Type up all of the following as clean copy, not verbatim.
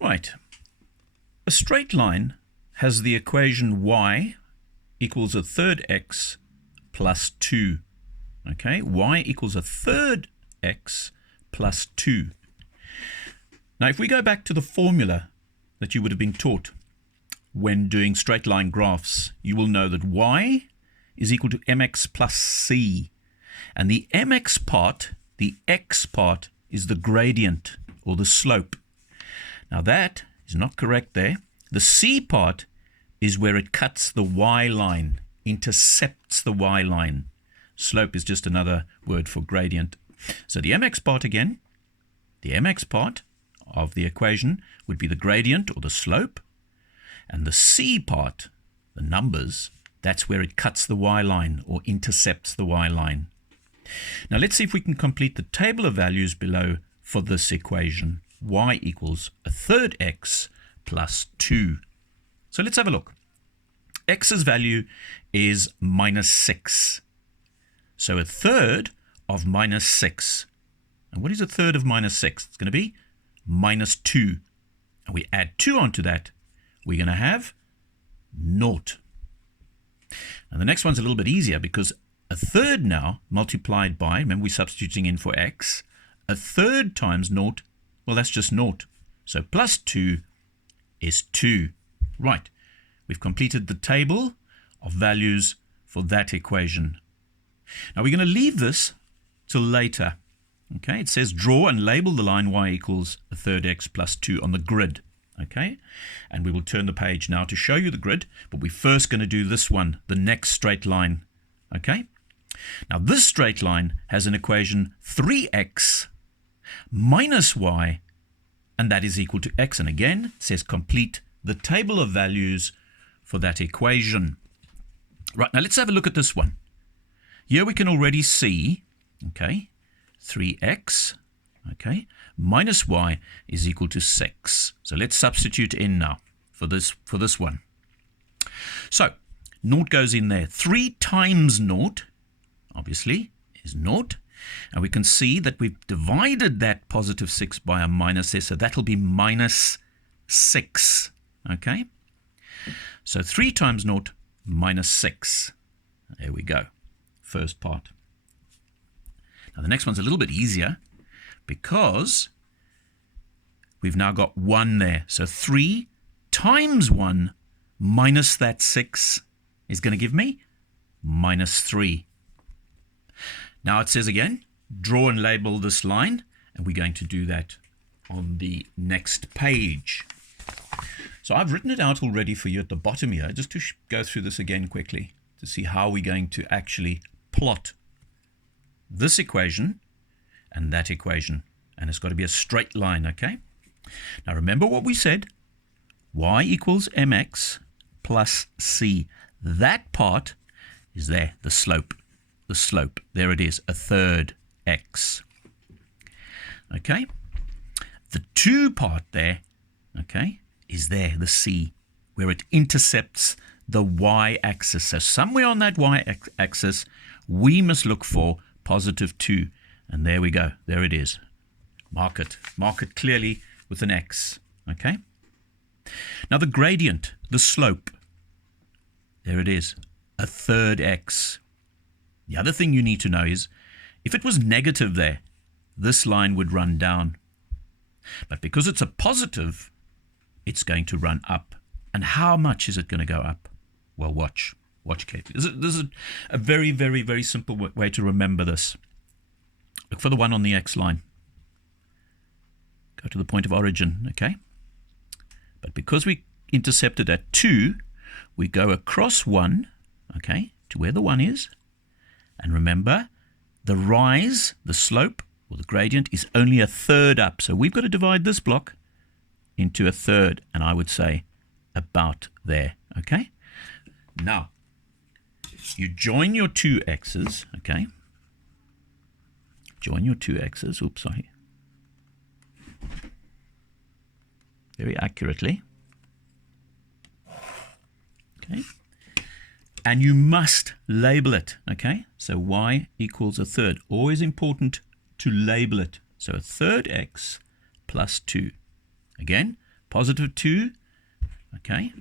Right. A straight line has the equation y equals a third x plus 2. Okay, y equals a third x plus 2. Now, if we go back to the formula that you would have been taught when doing straight line graphs, you will know that y is equal to mx plus c. And the mx part, the x part, is the gradient or the slope. Now that is not correct there. The c part is where it cuts the y line, intercepts the y line. Slope is just another word for gradient. So the mx part again, the mx part of the equation would be the gradient or the slope. And the c part, the numbers, that's where it cuts the y line or intercepts the y line. Now let's see if we can complete the table of values below for this equation. Y equals a third x plus 2. So let's have a look. X's value is minus 6. So a third of minus 6. And what is a third of minus 6? It's going to be minus 2. And we add 2 onto that. We're going to have 0. And the next one's a little bit easier because a third now multiplied by, remember we're substituting in for x, a third times 0, well that's just 0. So plus 2 is 2. Right, we've completed the table of values for that equation. Now we're going to leave this till later. Okay, it says draw and label the line y equals a third x plus 2 on the grid. Okay, and we will turn the page now to show you the grid, but we're first going to do this one, the next straight line. Okay, now this straight line has an equation 3x minus y, and that is equal to x. And again, it says complete the table of values for that equation. Right, now let's have a look at this one. Here we can already see, okay, 3x, okay, minus y is equal to 6. So let's substitute in now for this one. So 0 goes in there. 3 times 0, obviously, is 0. And we can see that we've divided that positive 6 by a minus there. So that'll be minus 6. Okay. So 3 times 0 minus 6. There we go. First part. Now the next one's a little bit easier because we've now got 1 there. So 3 times 1 minus that 6 is going to give me minus 3. Now it says again, draw and label this line, and we're going to do that on the next page. So I've written it out already for you at the bottom here, just to go through this again quickly to see how we're going to actually plot this equation and that equation. And it's got to be a straight line, okay? Now remember what we said. Y equals mx plus c. That part is there, the slope. The slope, there it is, a third x. Okay? The 2 part there, okay, is there, the c, where it intercepts the y-axis. So somewhere on that y-axis, we must look for positive 2. And there we go. There it is. Mark it clearly with an X. Okay? Now the gradient, the slope, there it is, a third X. The other thing you need to know is, if it was negative there, this line would run down. But because it's a positive, it's going to run up. And how much is it going to go up? Well, watch carefully. This is a very, very, very simple way to remember this. Look for the one on the X line. Go to the point of origin, okay? But because we intercepted at 2, we go across 1, okay, to where the 1 is. And remember, the rise, the slope, or the gradient is only a third up. So we've got to divide this block into a third, and I would say about there, okay? Now, you join your 2 x's, okay? Join your 2 x's, oops, sorry. Very accurately. Okay. And you must label it, okay? So y equals a third. Always important to label it. So a third x plus 2. Again, positive 2, okay,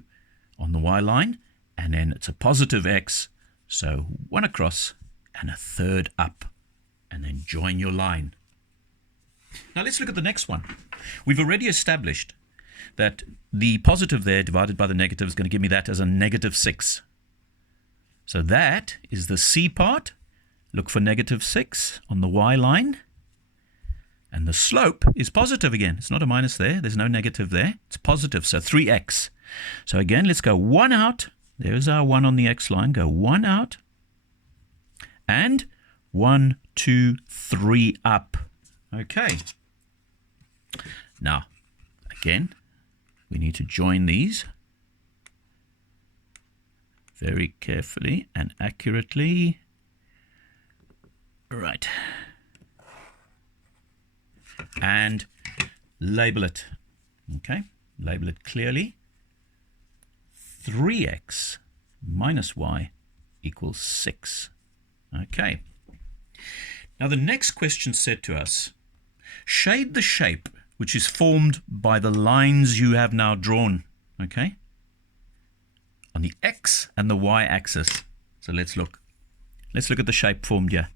on the y line, and then it's a positive x, so 1 across and a third up, and then join your line. Now let's look at the next one. We've already established that the positive there divided by the negative is going to give me that as a negative 6. So that is the C part. Look for negative 6 on the y line. And the slope is positive again. It's not a minus there. There's no negative there. It's positive, so 3x. So again, let's go 1 out. There's our 1 on the x line. Go 1 out. And 1, 2, 3 up. Okay. Now, again, we need to join these very carefully and accurately. Right. And label it. Okay, label it clearly. 3x minus y equals 6. Okay. Now the next question said to us, shade the shape which is formed by the lines you have now drawn, okay, on the x and the y axis. So let's look. Let's look at the shape formed here.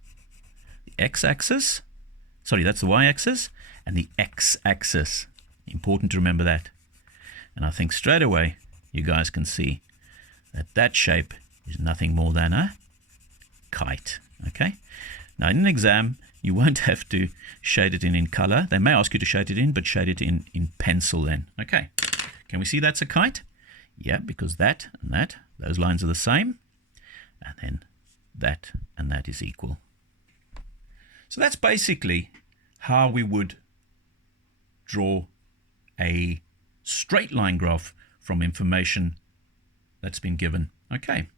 The x-axis, sorry, that's the y-axis, and the x-axis. Important to remember that. And I think straight away you guys can see that that shape is nothing more than a kite. Okay. Now in an exam you won't have to shade it in color. They may ask you to shade it in, but shade it in pencil then. Okay. Can we see that's a kite? Yeah, because that and that, those lines are the same. And then that and that is equal. So that's basically how we would draw a straight line graph from information that's been given. Okay.